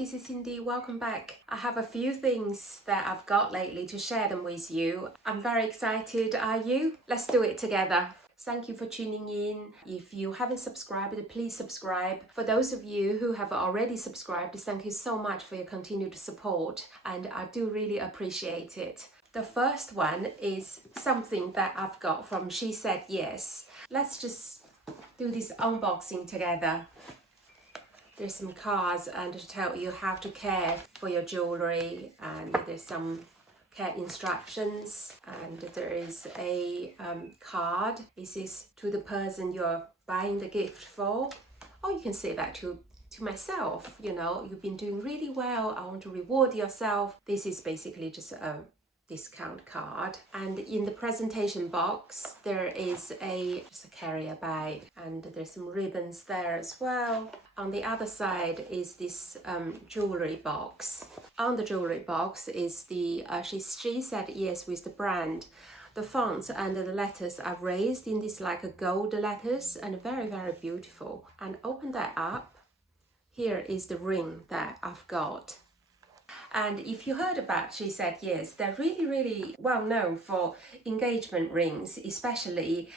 this is Cindy. Welcome back. I have a few things that I've got lately to share them with you. I'm very excited. Are you? Let's do it together. Thank you for tuning in. If you haven't subscribed, please subscribe. For those of you who have already subscribed, thank you so much for your continued support, and I do really appreciate it. The first one is something that I've got from She Said Yes. Let's just do this unboxing together. There's some cards and to tell you how to care for your jewelry, and there's some care instructions, and there is a card. This is to the person you're buying the gift for, or you can say that to myself. You know, you've been doing really well, I want to reward yourself. This is basically just a discount card. And in the presentation box there is just a carrier bag, and there's some ribbons there as well. On the other side is this jewelry box. On the jewelry box is the She Said Yes with the brand. The fonts and the letters are raised in this like a gold letters, and very, very beautiful. And open that up, here is the ring that I've got. And if you heard about She Said Yes, they're really, really well known for engagement rings, especially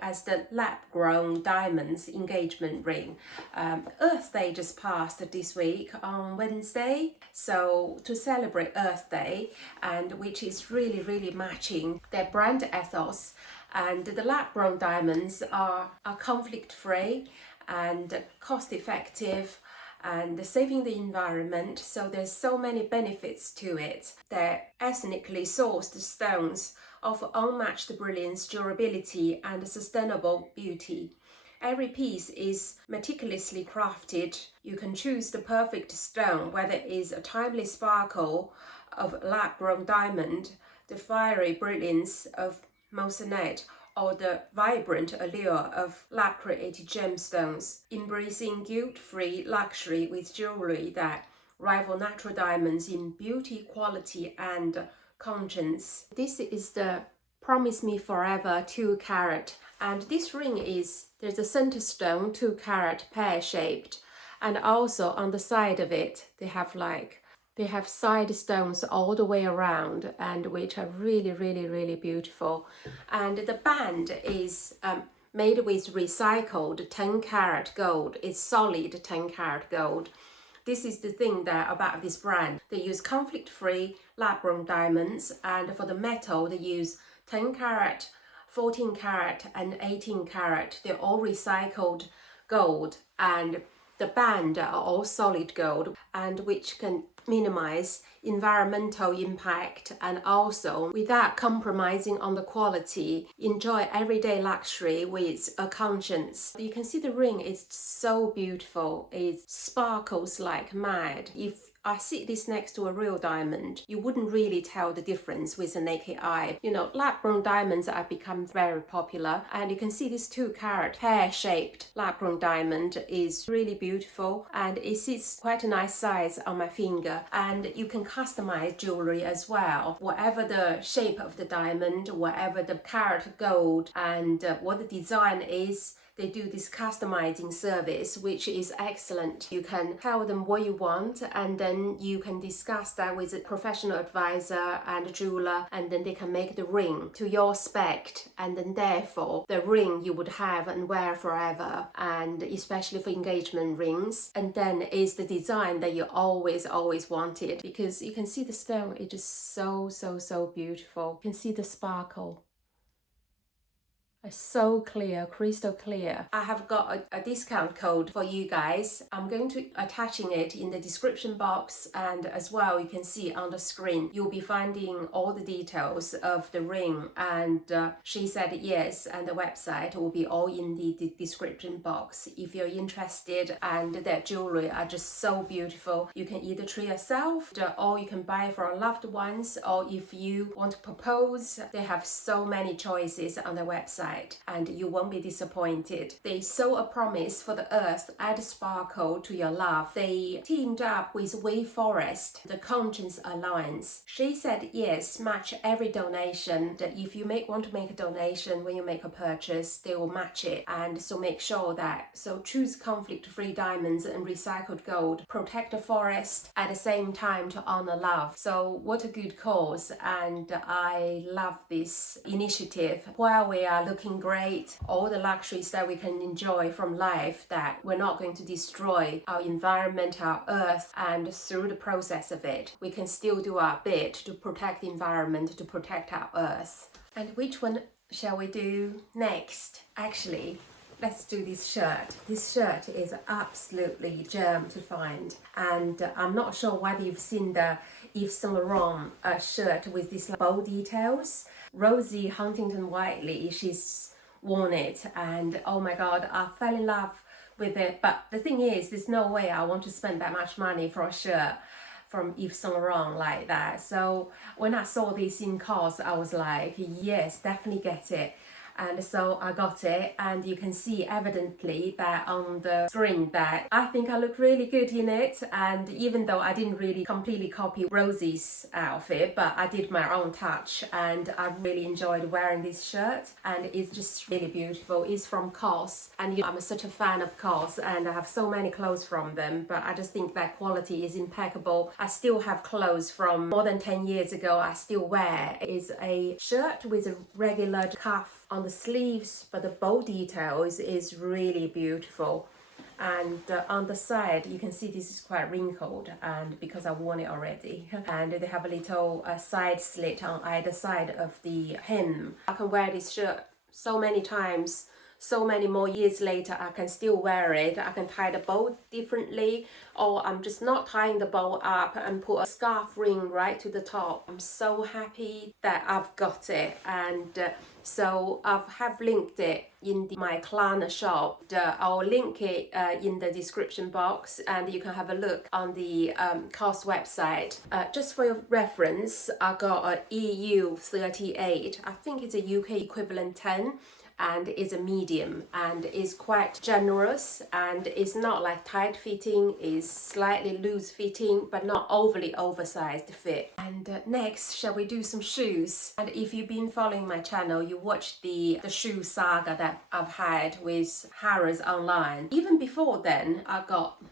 as the lab-grown diamonds engagement ring. Earth Day just passed this week on Wednesday, so to celebrate Earth Day, and which is really, really matching their brand ethos. And the lab-grown diamonds are conflict-free and cost-effective, and saving the environment, so there's so many benefits to it. They're ethnically sourced stones of unmatched brilliance, durability and sustainable beauty. Every piece is meticulously crafted. You can choose the perfect stone, whether it is a timely sparkle of lab-grown diamond, the fiery brilliance of moissanite, or the vibrant allure of lab-created gemstones, embracing guilt-free luxury with jewelry that rival natural diamonds in beauty, quality and conscience. This is the Promise Me Forever 2 carat, and this ring there's a center stone 2 carat pear shaped, and also on the side of it they have side stones all the way around, and which are really, really, really beautiful. And the band is made with recycled 10 carat gold. It's solid 10 carat gold. This is the thing that about this brand. They use conflict-free lab-grown diamonds, and for the metal they use 10 carat, 14 carat and 18 carat. They're all recycled gold, and the band are all solid gold, and which can minimize environmental impact, and also without compromising on the quality, enjoy everyday luxury with a conscience. You can see the ring is so beautiful. It sparkles like mad. If I sit this next to a real diamond, you wouldn't really tell the difference with the naked eye. You know, lab-grown diamonds have become very popular, and you can see this 2 carat pear-shaped lab-grown diamond is really beautiful, and it sits quite a nice size on my finger. And you can customize jewelry as well, whatever the shape of the diamond, whatever the carat gold, and what the design is. They do this customizing service, which is excellent. You can tell them what you want, and then you can discuss that with a professional advisor and a jeweler, and then they can make the ring to your spec, and then therefore the ring you would have and wear forever, and especially for engagement rings. And then is the design that you always wanted, because you can see the stone, it is so beautiful. You can see the sparkle. It's so clear, crystal clear. I have got a discount code for you guys. I'm going to attaching it in the description box, and as well you can see on the screen. You'll be finding all the details of the ring, and She Said Yes, and the website will be all in the description box if you're interested. And their jewelry are just so beautiful. You can either treat yourself, or you can buy for loved ones, or if you want to propose, they have so many choices on their website. website and you won't be disappointed. They sow a promise for the earth, add sparkle to your love. They teamed up with Forest, the Conscience Alliance. She said yes, match every donation. That if you want to make a donation, when you make a purchase, they will match it. And so make sure that, so choose conflict-free diamonds and recycled gold, protect the forest at the same time to honor love. So what a good cause, and I love this initiative. While we are looking great, all the luxuries that we can enjoy from life, that we're not going to destroy our environment, our earth, and through the process of it, we can still do our bit to protect the environment, to protect our earth. And which one shall we do next? Actually, let's do this shirt. This shirt is absolutely gem to find, and I'm not sure whether you've seen the Yves Saint Laurent shirt with these bow details. Rosie Huntington Whiteley, she's worn it, and oh my god, I fell in love with it. But the thing is, there's no way I want to spend that much money for a shirt from Yves Saint Laurent like that. So when I saw this in COS, I was like, yes, definitely get it. And so I got it, and you can see evidently that on the screen that I think I look really good in it. And even though I didn't really completely copy Rosie's outfit, but I did my own touch, and I really enjoyed wearing this shirt, and it's just really beautiful. It's from COS, and I'm such a fan of COS, and I have so many clothes from them, but I just think that quality is impeccable. I still have clothes from more than 10 years ago I still wear. It's a shirt with a regular cuff on the sleeves, but the bow details is really beautiful. And on the side you can see this is quite wrinkled, and because I worn it already. And they have a little side slit on either side of the hem. I can wear this shirt so many times, so many more years later I can still wear it. I can tie the bow differently, or I'm just not tying the bow up and put a scarf ring right to the top. I'm so happy that I've got it, and so I have linked it in my Klarna shop. I'll link it in the description box, and you can have a look on the COS website. Just for your reference, I got an EU 38. I think it's a UK equivalent 10. And is a medium, and is quite generous, and is not like tight fitting, is slightly loose fitting, but not overly oversized fit. And next, shall we do some shoes? And if you've been following my channel, you watched the shoe saga that I've had with Harrods online. Even before then, I got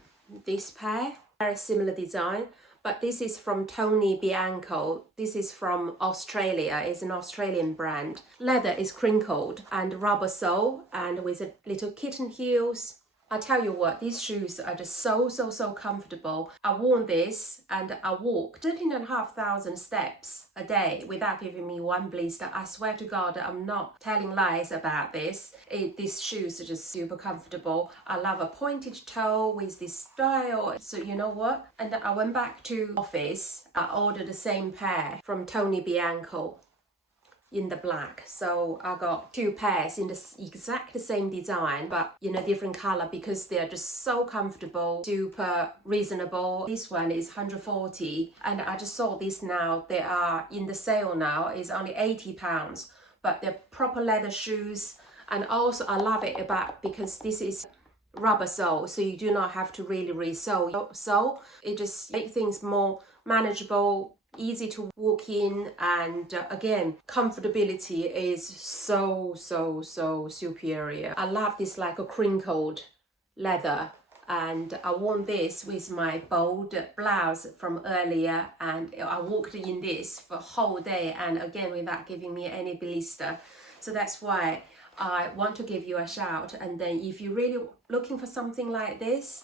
this pair, very similar design. But this is from Tony Bianco. This is from Australia. It's an Australian brand. Leather is crinkled and rubber sole, and with a little kitten heels. I tell you what, these shoes are just so comfortable. I worn this and I walk 13,500 steps a day without giving me one blister. I swear to God, I'm not telling lies about this. These shoes are just super comfortable. I love a pointed toe with this style. So you know what? And I went back to office. I ordered the same pair from Tony Bianco in the black. So I got two pairs in the exact same design, but in a different color, because they are just so comfortable, super reasonable. This one is 140, and I just saw this now. They are in the sale now. It's only £80, but they're proper leather shoes. And also I love it about, because this is rubber sole, so you do not have to really re-sole. So it just makes things more manageable, easy to walk in, and again, comfortability is so superior. I love this like a crinkled leather, and I worn this with my bold blouse from earlier, and I walked in this for a whole day, and again without giving me any blister. So that's why I want to give you a shout. And then if you're really looking for something like this,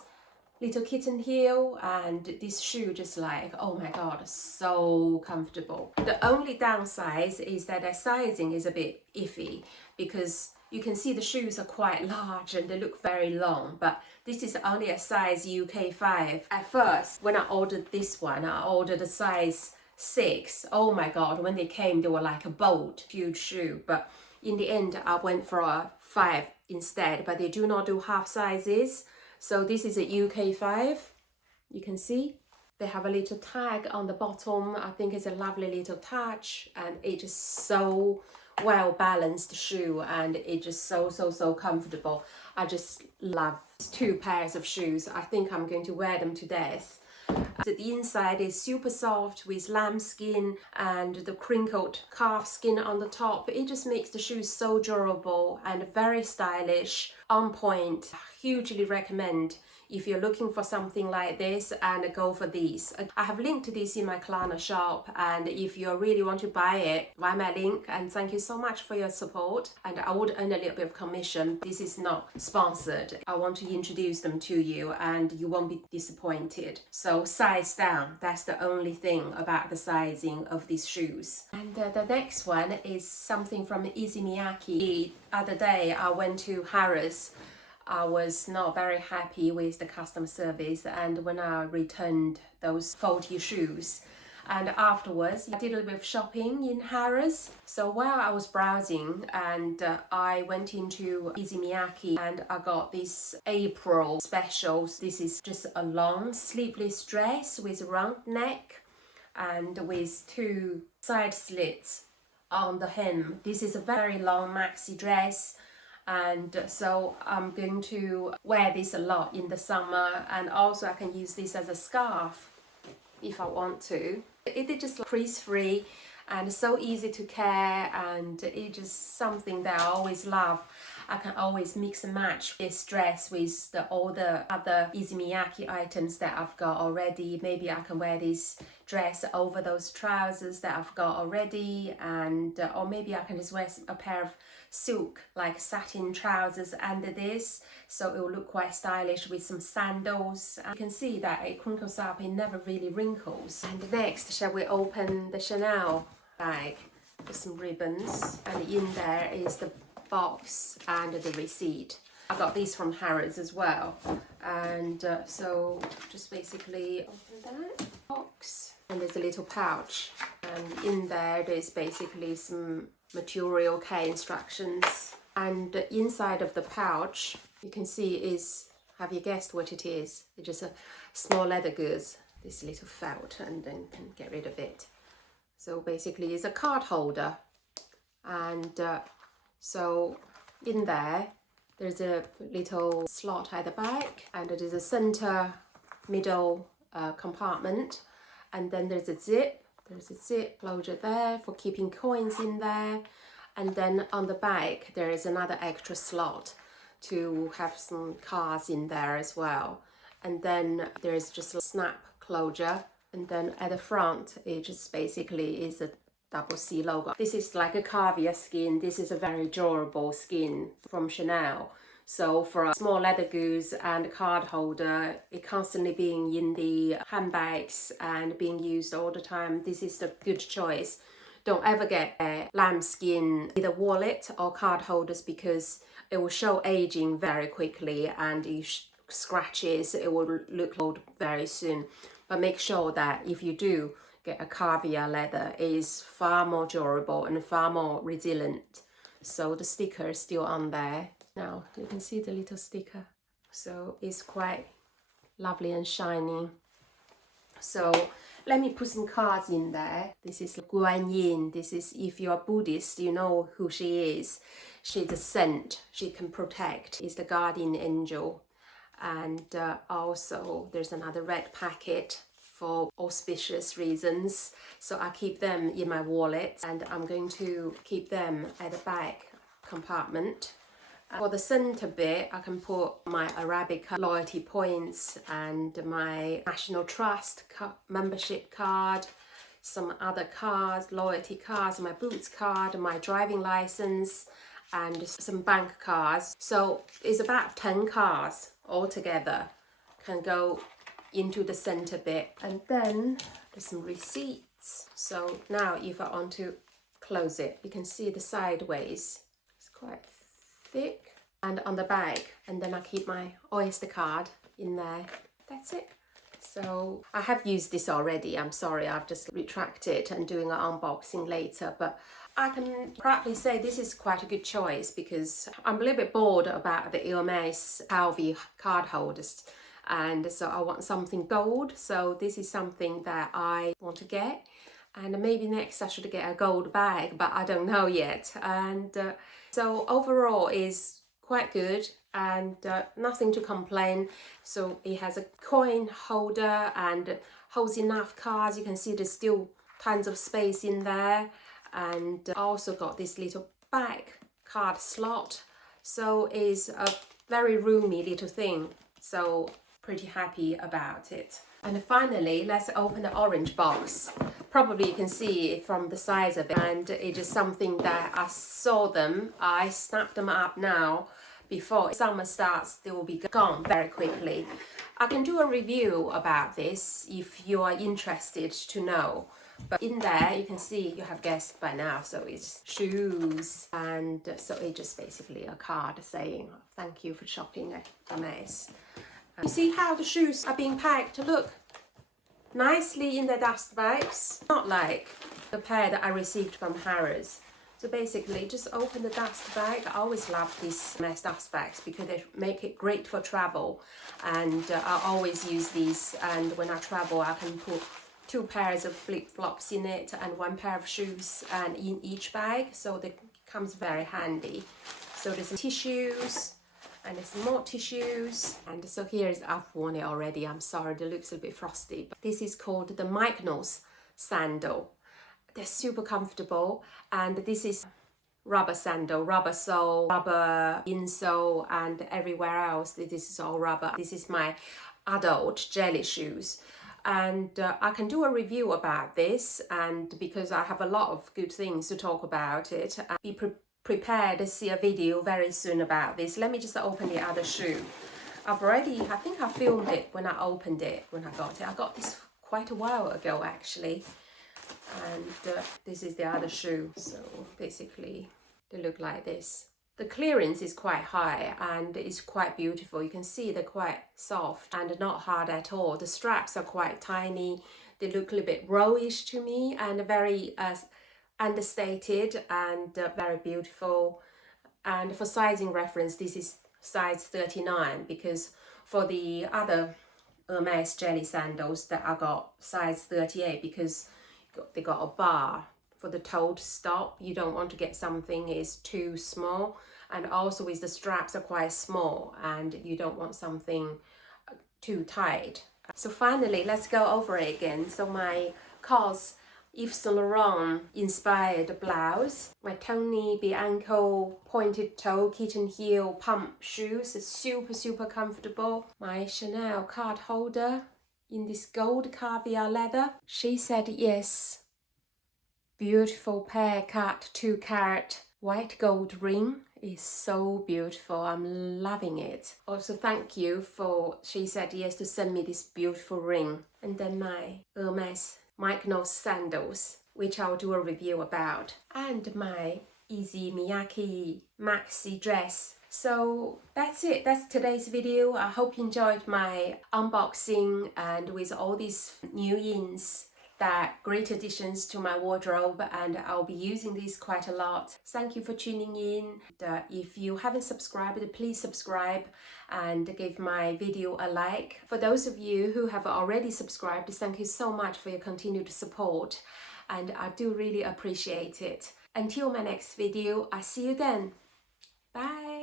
little kitten heel, and this shoe just like, oh my god, so comfortable. The only downside is that their sizing is a bit iffy, because you can see the shoes are quite large and they look very long, but this is only a size UK 5. At first, when I ordered this one, I ordered a size 6. Oh my god, when they came, they were like a boat, huge shoe. But in the end, I went for a 5 instead, but they do not do half sizes. So this is a UK 5, you can see. They have a little tag on the bottom. I think it's a lovely little touch, and it is so well balanced shoe, and it's just so comfortable. I just love 2 pairs of shoes. I think I'm going to wear them to death. The inside is super soft with lamb skin and the crinkled calf skin on the top. It just makes the shoes so durable and very stylish, on point. Hugely recommend if you're looking for something like this, and go for these. I have linked to this in my Klarna shop, and if you really want to buy it, buy my link. And thank you so much for your support, and I would earn a little bit of commission. This is not sponsored. I want to introduce them to you and you won't be disappointed. So size down, that's the only thing about the sizing of these shoes. And the next one is something from Issey Miyake. The other day I went to Harrods. I was not very happy with the customer service, and when I returned those faulty shoes, and afterwards I did a little bit of shopping in Harrods. So while I was browsing, and I went into Issey Miyake and I got this April specials. This is just a long sleeveless dress with a round neck and with 2 side slits on the hem. This is a very long maxi dress, and so I'm going to wear this a lot in the summer, and also I can use this as a scarf if I want to. It is just crease free and so easy to care, and it's just something that I always love. I can always mix and match this dress with all the other Issey Miyake items that I've got already. Maybe I can wear this dress over those trousers that I've got already, and or maybe I can just wear a pair of silk like satin trousers under this, so it will look quite stylish with some sandals. And you can see that it crinkles up, it never really wrinkles. And next, shall we open the Chanel bag with some ribbons, and in there is the box and the receipt. I got these from Harrods as well, and so just basically open that box, and there's a little pouch, and in there's basically some material care instructions, and inside of the pouch you can see is, have you guessed what it is? It's just a small leather goods, this little felt, and then can get rid of it. So basically it's a card holder, and so in there's a little slot at the back, and it is a center middle compartment, and then there's a zip closure there for keeping coins in there, and then on the back there is another extra slot to have some cards in there as well, and then there's just a snap closure, and then at the front it just basically is a double C logo. This is like a caviar skin. This is a very durable skin from Chanel. So for a small leather goods and card holder, it constantly being in the handbags and being used all the time, this is the good choice. Don't ever get a lambskin either wallet or card holders, because it will show aging very quickly, and if scratches, it will look old very soon. But make sure that if you do get a caviar leather, it is far more durable and far more resilient. So the sticker is still on there. Now you can see the little sticker, so it's quite lovely and shiny. So let me put some cards in there. This is Guan Yin. This is, if you are Buddhist, you know who she is. She's a saint. She can protect. Is the guardian angel. And also there's another red packet for auspicious reasons. So I keep them in my wallet, and I'm going to keep them at the back compartment. For the center bit, I can put my Arabica loyalty points and my National Trust membership card, some other cards, loyalty cards, my Boots card, my driving license, and some bank cards. So it's about 10 cards altogether can go into the center bit. And then there's some receipts. So now if I want to close it, you can see the sideways. It's quite thick, and on the back, and then I keep my Oyster card in there. That's it. So I have used this already. I'm sorry, I've just retracted and doing an unboxing later, but I can proudly say this is quite a good choice, because I'm a little bit bored about the Hermes Calvi card holders, and so I want something gold. So this is something that I want to get, And maybe next I should get a gold bag, but I don't know yet. And so overall is quite good, and nothing to complain. So it has a coin holder and holds enough cards. You can see there's still tons of space in there, and also got this little back card slot. So it's a very roomy little thing. So pretty happy about it. And finally, let's open the orange box. Probably you can see it from the size of it, and it is something that I saw them, I snapped them up now. Before summer starts, they will be gone very quickly. I can do a review about this if you are interested to know. But in there, you can see, you have guessed by now, so it's shoes. And so it's just basically a card saying, thank you for shopping at Hermes. You see how the shoes are being packed? Look, nicely in the dust bags. Not like the pair that I received from Harrods. So basically, just open the dust bag. I always love these Hermes dust bags because they make it great for travel. And I always use these. And when I travel, I can put 2 pairs of flip-flops in it and 1 pair of shoes and in each bag. So that comes very handy. So there's tissues. And there's more tissues. And so here's, I've worn it already. I'm sorry, it looks a bit frosty. But this is called the Mykonos sandal. They're super comfortable. And this is rubber sandal, rubber sole, rubber insole, and everywhere else. This is all rubber. This is my adult jelly shoes. And I can do a review about this. And because I have a lot of good things to talk about it, be prepared to see a video very soon about this. Let me just open the other shoe. I think I filmed it when I opened it, when I got it. I got this quite a while ago actually. And this is the other shoe. So basically they look like this. The clearance is quite high and it's quite beautiful. You can see they're quite soft and not hard at all. The straps are quite tiny. They look a little bit rowish to me and very understated and very beautiful. And for sizing reference, this is size 39 because for the other Hermes jelly sandals that I got size 38 because they got a bar for the toe to stop. You don't want to get something is too small, and also is the straps are quite small and you don't want something too tight. So finally, let's go over it again. So my COS Yves Saint Laurent inspired blouse, my Tony Bianco pointed toe kitten heel pump shoes, it's super comfortable, my Chanel card holder in this gold caviar leather. She said yes. Beautiful pear cut 2-carat white gold ring is so beautiful. I'm loving it. Also thank you for, she said yes to send me this beautiful ring. And then my Hermes Mykonos sandals, which I'll do a review about. And my Issey Miyake maxi dress. So that's it, that's today's video. I hope you enjoyed my unboxing and with all these new ins, that great additions to my wardrobe, and I'll be using these quite a lot. Thank you for tuning in. If you haven't subscribed, please subscribe and give my video a like. For those of you who have already subscribed, thank you so much for your continued support, and I do really appreciate it. Until my next video, I see you then. Bye.